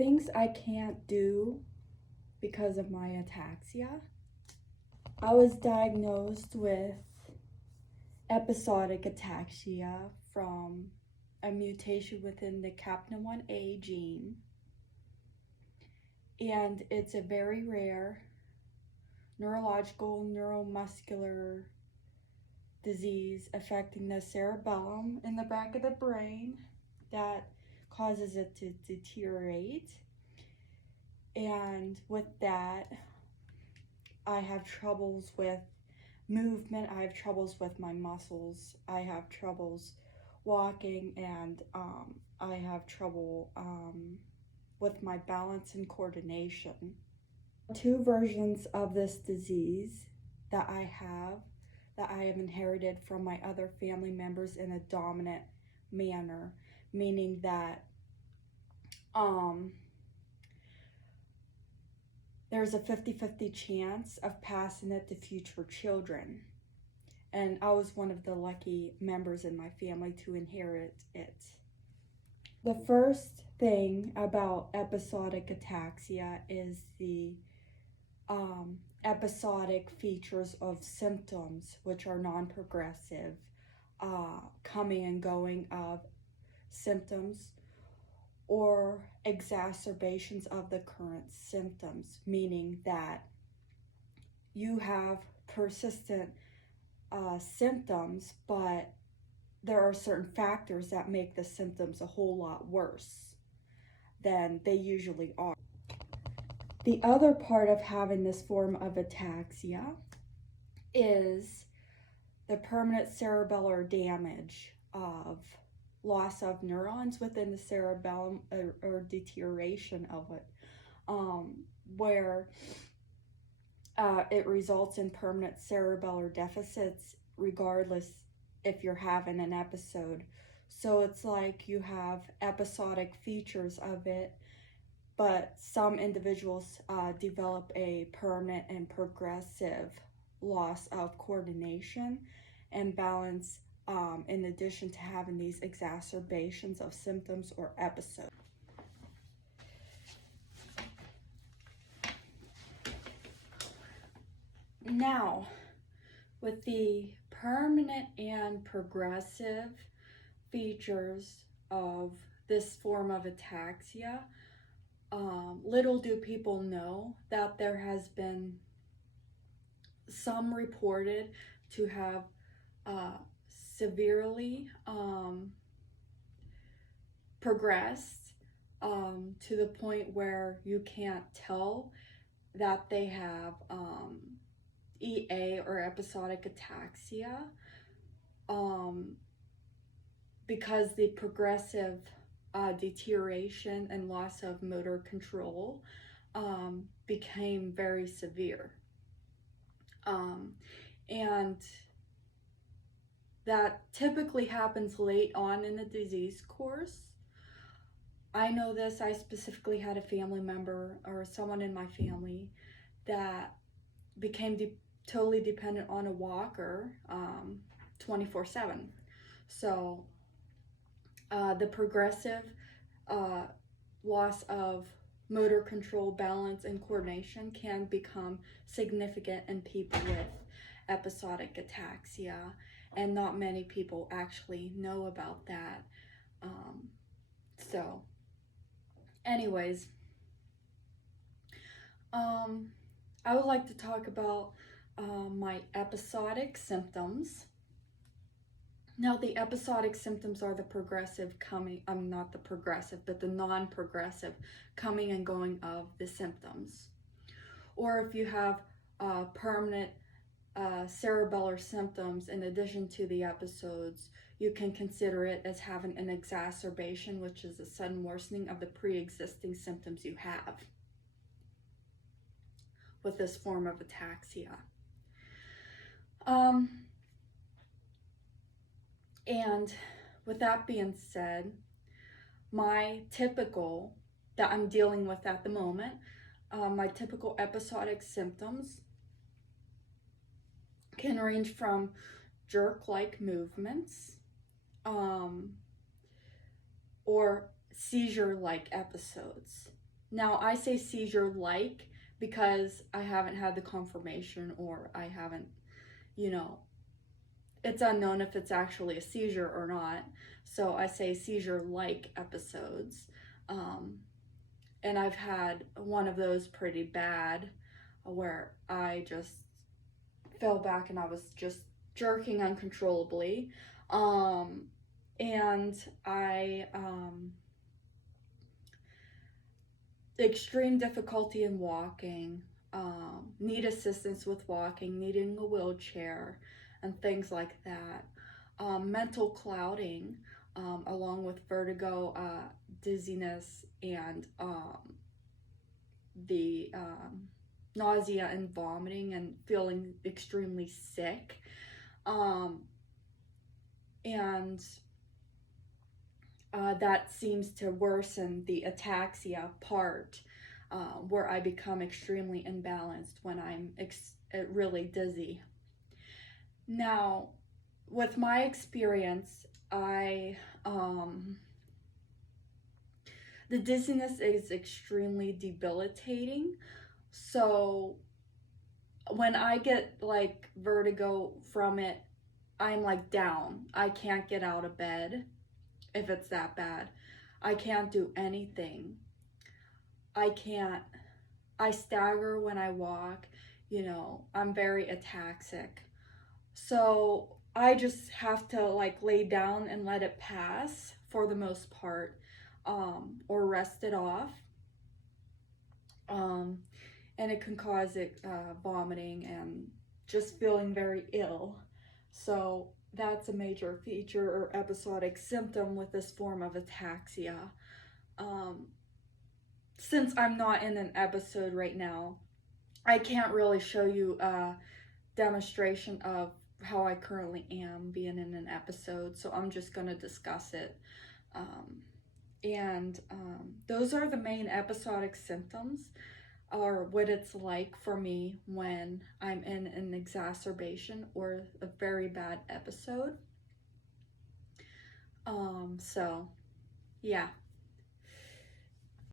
Things I can't do because of my ataxia. I was diagnosed with episodic ataxia from a mutation within the CAPNA1A gene. And it's a very rare neurological, neuromuscular disease affecting the cerebellum in the back of the brain that causes it to deteriorate. And with that, I have troubles with movement, I have troubles with my muscles, I have troubles walking, and I have trouble with my balance and coordination. Two versions of this disease that I have inherited from my other family members in a dominant manner, meaning that there's a 50-50 chance of passing it to future children. And I was one of the lucky members in my family to inherit it. The first thing about episodic ataxia is the episodic features of symptoms, which are non-progressive, coming and going of symptoms, or exacerbations of the current symptoms, meaning that you have persistent symptoms, but there are certain factors that make the symptoms a whole lot worse than they usually are. The other part of having this form of ataxia is the permanent cerebellar damage of loss of neurons within the cerebellum, or deterioration of it, where it results in permanent cerebellar deficits regardless if you're having an episode. So it's like you have episodic features of it, but some individuals develop a permanent and progressive loss of coordination and balance, in addition to having these exacerbations of symptoms or episodes. Now, with the permanent and progressive features of this form of ataxia, little do people know that there has been some reported to have severely progressed to the point where you can't tell that they have EA, or episodic ataxia, because the progressive deterioration and loss of motor control became very severe. And that typically happens late on in the disease course. I know this, I specifically had a family member or someone in my family that became totally dependent on a walker 24/7. So the progressive loss of motor control, balance, and coordination can become significant in people with episodic ataxia, and not many people actually know about that. So anyways, I would like to talk about my episodic symptoms. Now, the episodic symptoms are the progressive coming, not the progressive, but the non-progressive coming and going of the symptoms. Or if you have permanent cerebellar symptoms in addition to the episodes, you can consider it as having an exacerbation, which is a sudden worsening of the pre-existing symptoms you have with this form of ataxia. And with that being said, my typical, that I'm dealing with at the moment, my typical episodic symptoms can range from jerk-like movements, or seizure-like episodes. Now, I say seizure-like because I haven't had the confirmation, or I haven't, you know, it's unknown if it's actually a seizure or not. So I say seizure-like episodes. And I've had one of those pretty bad where I just fell back and I was just jerking uncontrollably. And I, extreme difficulty in walking, need assistance with walking, needing a wheelchair, and things like that. Mental clouding, along with vertigo, dizziness, and the nausea and vomiting and feeling extremely sick. And that seems to worsen the ataxia part, where I become extremely imbalanced when I'm really dizzy. Now, with my experience, the dizziness is extremely debilitating. So when I get like vertigo from it, I'm like down. I can't get out of bed if it's that bad. I can't do anything. I stagger when I walk, I'm very ataxic. So I just have to like lay down and let it pass for the most part, or rest it off. And it can cause vomiting and just feeling very ill. So that's a major feature or episodic symptom with this form of ataxia. Since I'm not in an episode right now, I can't really show you a demonstration of how I currently am being in an episode, so I'm just going to discuss it. Those are the main episodic symptoms, or what it's like for me when I'm in an exacerbation or a very bad episode. So, yeah.